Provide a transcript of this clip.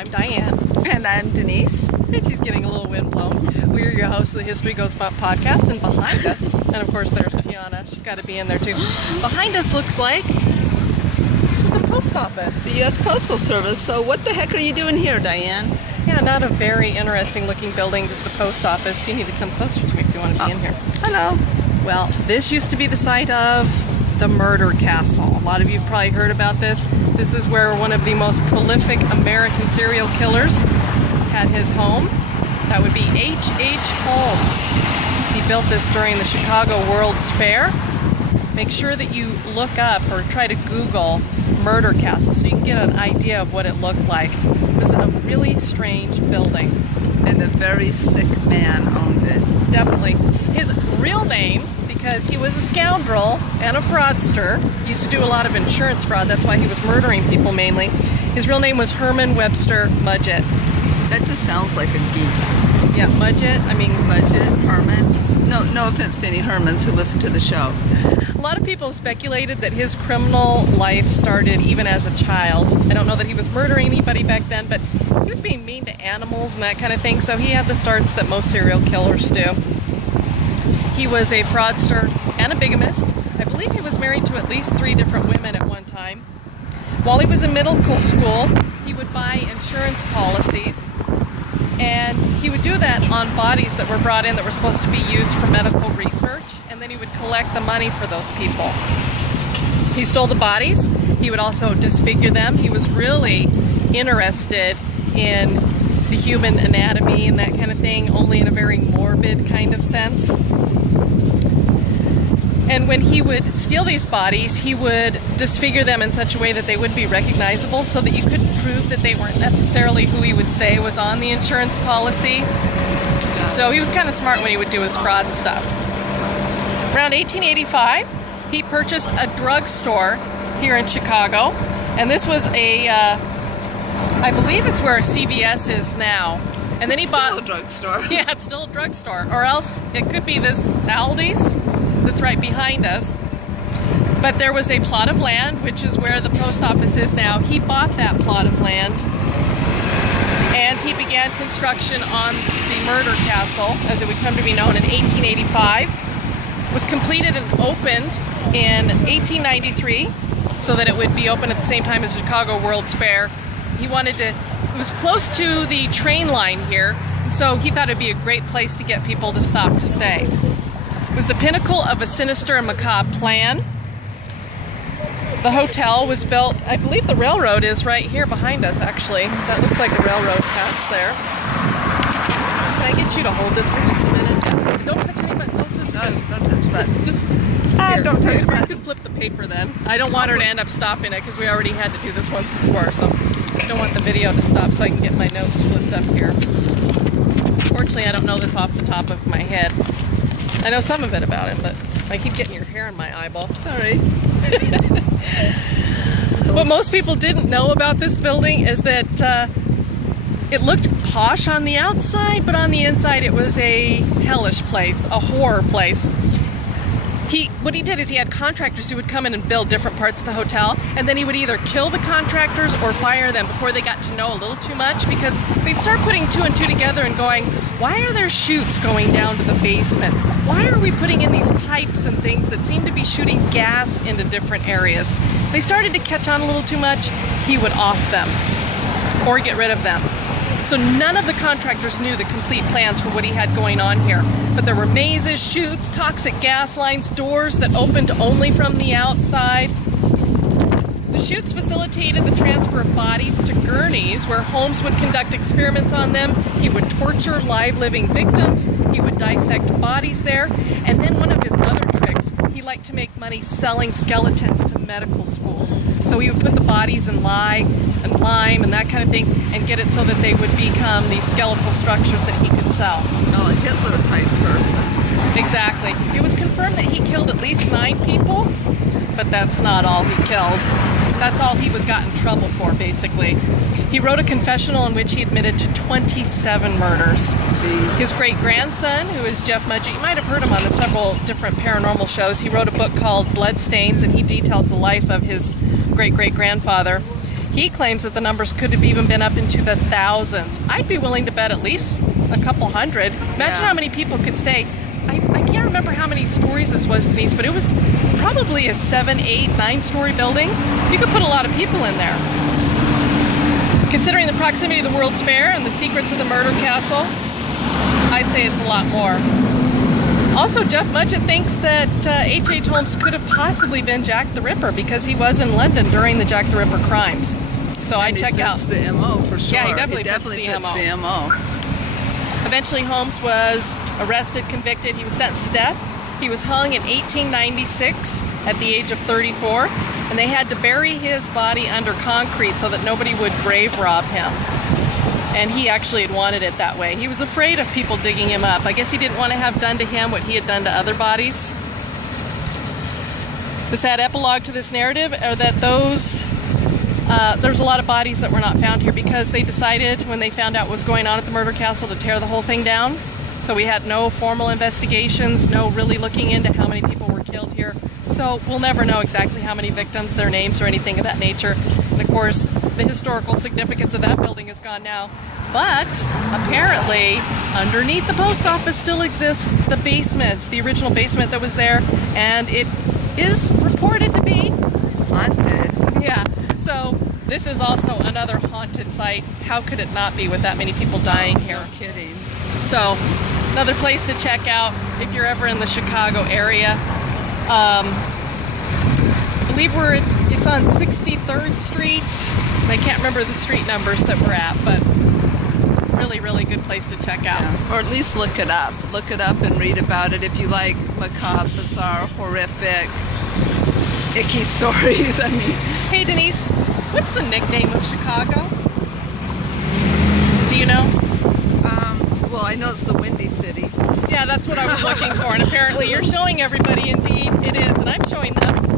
I'm Diane. And I'm Denise. And she's getting a little wind blown. We're your hosts of the History Goes Bump podcast, and behind us, and of course there's Tiana, she's got to be in there too. Behind us looks like it's just a post office. The U.S. Postal Service. So what the heck are you doing here, Diane? Yeah, not a very interesting looking building, just a post office. You need to come closer to me if you want to be in here. Hello. Well, this used to be the site of the murder castle. A lot of you have probably heard about this. This is where one of the most prolific American serial killers had his home. That would be H.H. Holmes. He built this during the Chicago World's Fair. Make sure that you look up or try to Google murder castle so you can get an idea of what it looked like. It was a really strange building. And a very sick man owned it. Definitely. His real name, because he was a scoundrel and a fraudster, he used to do a lot of insurance fraud, that's why he was murdering people mainly. His real name was Herman Webster Mudgett. That just sounds like a geek. Yeah, Mudgett, Herman. No offense to any Hermans who listen to the show. A lot of people have speculated that his criminal life started even as a child. I don't know that he was murdering anybody back then, but he was being mean to animals and that kind of thing, so he had the starts that most serial killers do. He was a fraudster and a bigamist. I believe he was married to at least 3 different women at one time. While he was in middle school, he would buy insurance policies, and he would do that on bodies that were brought in that were supposed to be used for medical research, and then he would collect the money for those people. He stole the bodies. He would also disfigure them. He was really interested in the human anatomy and that kind of thing, only in a very morbid kind of sense. And when he would steal these bodies, he would disfigure them in such a way that they would be recognizable so that you could prove that they weren't necessarily who he would say was on the insurance policy. So he was kind of smart when he would do his fraud and stuff. Around 1885, he purchased a drugstore here in Chicago. And this was I believe it's where CVS is now. And then he bought a drugstore. Yeah, it's still a drugstore. Or else it could be this Aldi's that's right behind us. But there was a plot of land, which is where the post office is now. He bought that plot of land, and he began construction on the murder castle, as it would come to be known, in 1885. It was completed and opened in 1893, so that it would be open at the same time as the Chicago World's Fair. He wanted to, it was close to the train line here, and so he thought it'd be a great place to get people to stop to stay. It was the pinnacle of a sinister and macabre plan. The hotel was built, I believe the railroad is right here behind us, actually. That looks like a railroad pass there. Can I get you to hold this for just a minute? Yeah. Don't touch any button. Don't touch button. Just don't touch button. You could flip the paper then. I don't want her to end up stopping it because we already had to do this once before, so I don't want the video to stop so I can get my notes flipped up here. Fortunately, I don't know this off the top of my head. I know some of it about it, but I keep getting your hair in my eyeball. Sorry. What most people didn't know about this building is that it looked posh on the outside, but on the inside it was a hellish place, a horror place. What he did is he had contractors who would come in and build different parts of the hotel, and then he would either kill the contractors or fire them before they got to know a little too much, because they'd start putting 2 and 2 together and going, why are there chutes going down to the basement? Why are we putting in these pipes and things that seem to be shooting gas into different areas? They started to catch on a little too much. He would off them or get rid of them. So none of the contractors knew the complete plans for what he had going on here. But there were mazes, chutes, toxic gas lines, doors that opened only from the outside. The chutes facilitated the transfer of bodies to gurneys, where Holmes would conduct experiments on them. He would torture live living victims. He would dissect bodies there. And then one of his other tricks, he liked to make money selling skeletons to medical schools. So he would put the bodies in lye and lime and that kind of thing and get it so that they would become these skeletal structures that he could sell. Oh, a Hitler-type person. Exactly. It was confirmed that he killed at least 9 people, but that's not all he killed. That's all he was got in trouble for, basically. He wrote a confessional in which he admitted to 27 murders. Jeez. His great-grandson, who is Jeff Mudgett, you might have heard him on several different paranormal shows. He wrote a book called Bloodstains, and he details the life of his great-great-grandfather. He claims that the numbers could have even been up into the thousands. I'd be willing to bet at least a couple hundred. Imagine how many people could stay. I can't remember how many stories this was, Denise, but it was probably a 7, 8, 9-story building. You could put a lot of people in there. Considering the proximity of the World's Fair and the secrets of the murder castle, I'd say it's a lot more. Also, Jeff Mudgett thinks that H.H. Holmes could have possibly been Jack the Ripper because he was in London during the Jack the Ripper crimes. So I'd check out. He fits the MO for sure. Yeah, he definitely fits the MO. Eventually, Holmes was arrested, convicted. He was sentenced to death. He was hung in 1896 at the age of 34, and they had to bury his body under concrete so that nobody would grave rob him. And he actually had wanted it that way. He was afraid of people digging him up. I guess he didn't want to have done to him what he had done to other bodies. The sad epilogue to this narrative are that there's a lot of bodies that were not found here because they decided when they found out what was going on at the murder castle to tear the whole thing down. So we had no formal investigations, no really looking into how many people were killed here. So we'll never know exactly how many victims, their names, or anything of that nature. And of course, the historical significance of that building is gone now. But apparently, underneath the post office still exists the basement, the original basement that was there, and it is reported to be haunted. Yeah, so this is also another haunted site. How could it not be with that many people dying here? No kidding. So, another place to check out if you're ever in the Chicago area. I believe it's on 63rd Street. I can't remember the street numbers that we're at, but really, really good place to check out. Yeah. Or at least look it up. Look it up and read about it if you like macabre, bizarre, horrific, icky stories. I mean, hey Denise, what's the nickname of Chicago? Do you know? Well, I know it's the Windy City. Yeah, that's what I was looking for, and apparently you're showing everybody indeed it is, and I'm showing them